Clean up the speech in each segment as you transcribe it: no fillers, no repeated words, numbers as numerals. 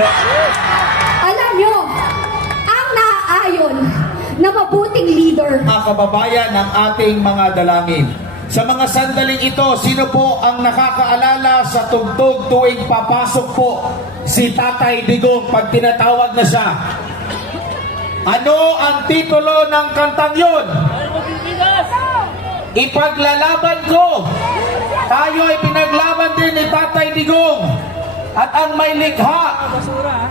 Alam nyo, ang naaayon na mabuting leader. Mga kababayan ng ating mga dalangin. Sa mga sandaling ito, sino po ang nakakaalala sa tugtog tuwing papasok po si Tatay Digong pag tinatawag na siya? Ano ang titulo ng kantang yun? Ipaglalaban ko. Tayo ay pinaglaban din ni Tatay Digong. At ang may likha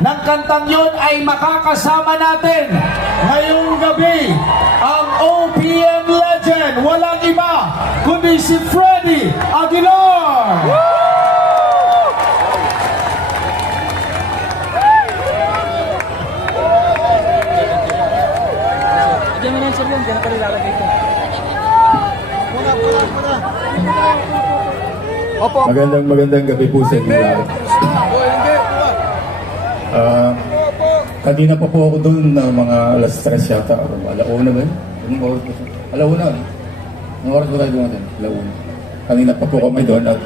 ng kantang yun ay makakasama natin ngayong gabi. Ang OPM legend, walang iba kundi si Freddy Aguilar. Diyan mo na yung sir yun, diyan na pala ilalagay ko. Opo. Magandang gabi po sa inyo lahat. Kanina pa po ako doon na mga alas 3 yata. Alauna ba yun? Alauna. Anong oras ba tayo doon natin? Alauna. Kanina pa po kami doon at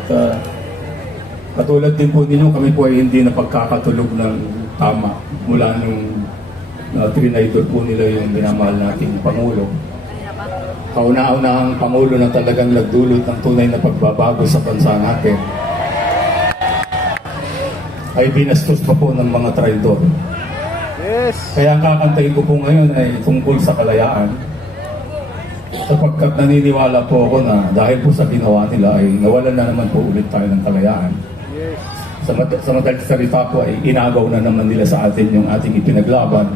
katulad din po ninyo, kami po ay hindi napagkakatulog ng tama mula nung trinidor po nila yung minamahal nating Pangulo. Kauna-una ang Pangulo na talagang nagdulot ng tunay na pagbabago sa bansa natin ay binastos pa po ng mga traidor. Yes. Kaya ang kakantayin ko po ngayon ay tungkol sa kalayaan. Sapagkat naniniwala po ako na dahil po sa ginawa nila ay nawalan na naman po ulit tayo ng kalayaan. Yes. Sa madaling salita po ay inagaw na naman nila sa atin yung ating ipinaglaban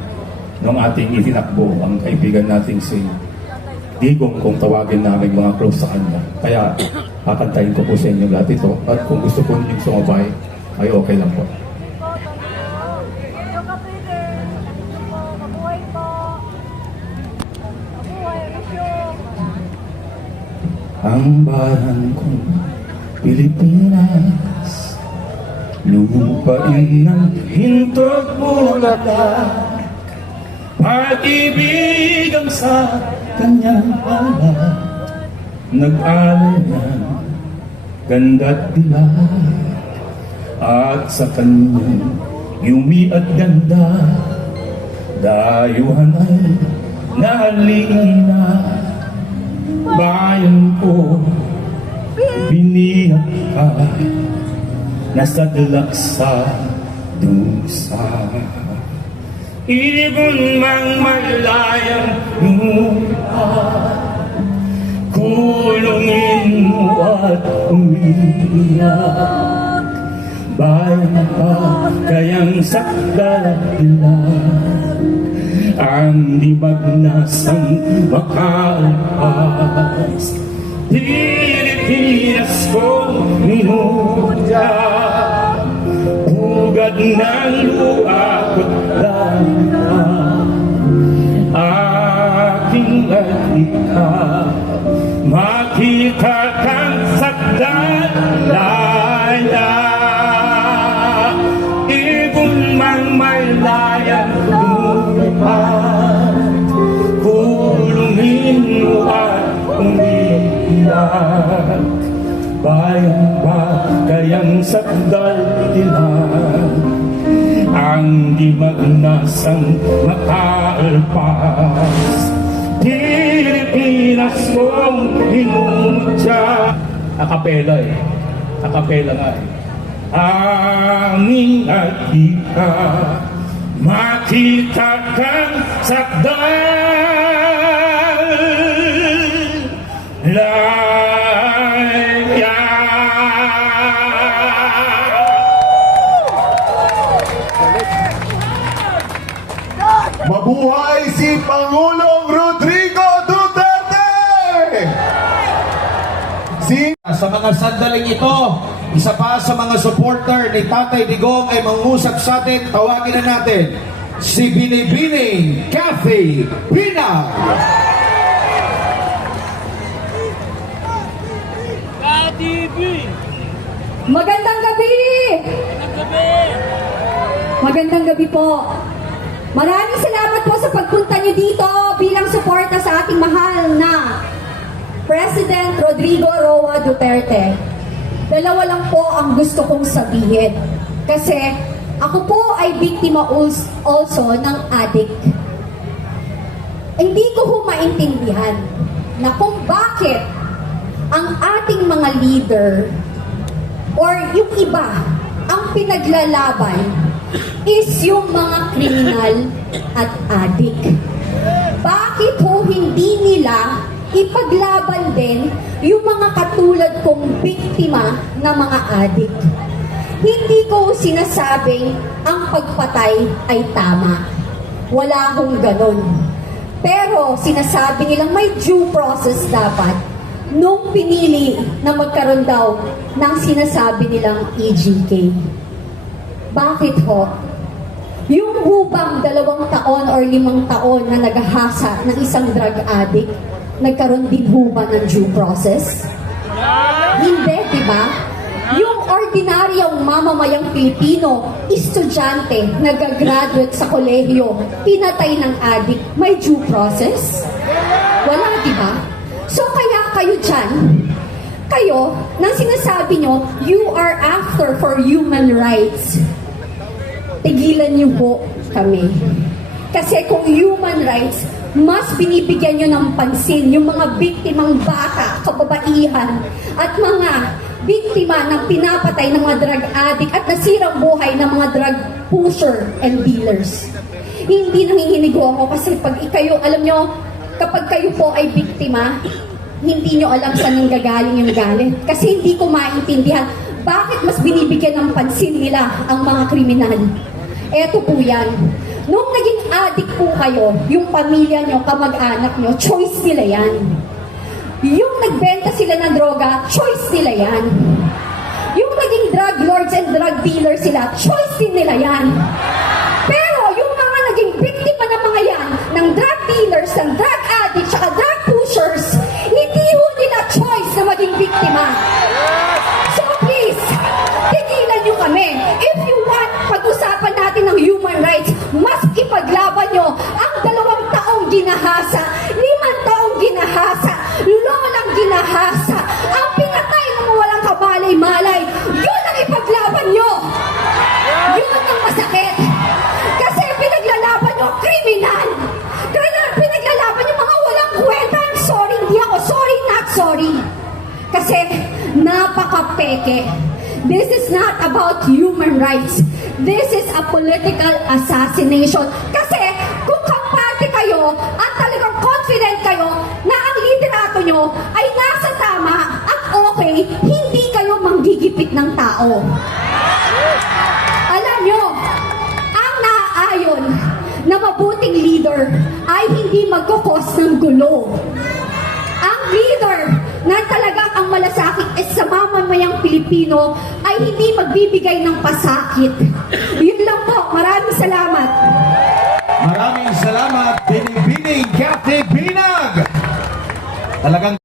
nung ating itinakbo ang kaibigan nating si Digong kung tawagin namin mga close sa kanya. Kaya kakantayin ko po sa inyo lahat ito at kung gusto po ninyong sumabay ay okay lang po. Ang bayan kong Pilipinas, lupain ng hintog bulaklak, pag-ibig ang sa kanyang alat, nag-alay ng ganda't dilag, at sa kanyang yumi at ganda, dayuhan ay nalina. Bayan ko, biniyak ka, nasadlak sa dusa. Ibon mang malayang lupa, kulungin mo at umiiyak. Bayan pa kayang sakdalan, ang libag nasang makaalpas. Pilipinas kong minutya, hugad ng luha ko't lanang, aking atika, makita kang sakdalaya. Ibon mang may layang lupa, kulungin mo at umiiyak. Bayan ba kayang sakdal dilag, ang di magnasang makaalpas. Pilipinas kong hinutya. Akapela eh. Akapela nga eh. Aming atika, makita kang sakdalaya. Mabuhay si Pangulong Rodrigo Duterte! Sa mga sandaling ito, isa pa sa mga supporter ni Tatay Digong ay mangusap sa atin. Tawagin na natin si Binibining Kathy Pinag. Magandang gabi! Magandang gabi po. Maraming salamat po sa pagpunta niyo dito bilang suporta sa ating mahal na President Rodrigo Roa Duterte. Dalawa lang po ang gusto kong sabihin. Kasi Ako po ay biktima also ng addict. Hindi ko ho maintindihan na kung bakit ang ating mga leader or yung iba ang pinaglalaban is yung mga kriminal at addict. Bakit ho hindi nila ipaglaban din yung mga katulad kong biktima na mga addict? Hindi ko sinasabing ang pagpatay ay tama. Wala akong ganon. Pero sinasabi nilang may due process dapat nung pinili na magkaroon daw ng sinasabi nilang EJK. Bakit ho? Yung hubang 2 taon or 5 taon na naghahasa ng isang drug addict, nagkaroon din huba ng due process? Hindi, di ba? Yung ordinaryong mamamayang Pilipino, estudyante, nag-graduate sa kolehiyo, pinatay ng addict, may due process? Wala, di ba? So kaya kayo dyan, kayo, nang sinasabi nyo, you are after for human rights, tigilan niyo po kami. Kasi kung human rights, mas binibigyan nyo ng pansin yung mga biktimang bata, kababaihan, at mga biktima ng pinapatay ng mga drug addict at nasirang buhay ng mga drug pusher and dealers. Hindi nanginginig ako kasi pag kayo, alam nyo, kapag kayo po ay biktima, hindi nyo alam saan yung gagaling yung galit. Kasi hindi ko maintindihan bakit mas binibigyan ng pansin nila ang mga kriminal. Eto po yan. Nung naging addict po kayo, yung pamilya nyo, kamag-anak nyo, choice nila yan. Yung nagbenta sila ng droga, choice nila yan. Yung naging drug lords and drug dealers sila, choice din nila yan. Pero yung mga naging biktima ng mga yan, ng drug dealers, ng drug addicts, saka drug pushers, hindi ho nila choice na maging biktima. So please, tigilan nyo kami. If you want, pag-usapan natin ng human rights, mas ipaglaban nyo ang 2 taong ginahasa, 5 taong ginahasa, lolang ginahasa, ang pinatay ng walang kamalay-malay. Yun ang ipaglaban nyo. Yun ang masakit. Kasi pinaglalaban nyo kriminal. Pinaglalaban nyo mga walang kwenta. I'm sorry, hindi ako sorry, not sorry. Kasi napaka-peke. This is not about human rights. This is a political assassination. Kasi kung kampante kayo at talagang confident kayo na ang liderato nyo ay nasa tama at okay, hindi kayo manggigipit ng tao. Alam nyo, ang naaayon na mabuting leader ay hindi magkukos ng gulo. Ang leader na talagang ang malasakit is sa mamamayang Pilipino ay hindi magbibigay ng pasakit. Yun lang po. Maraming salamat. Maraming salamat, Binibining Kathy Binag! Talagang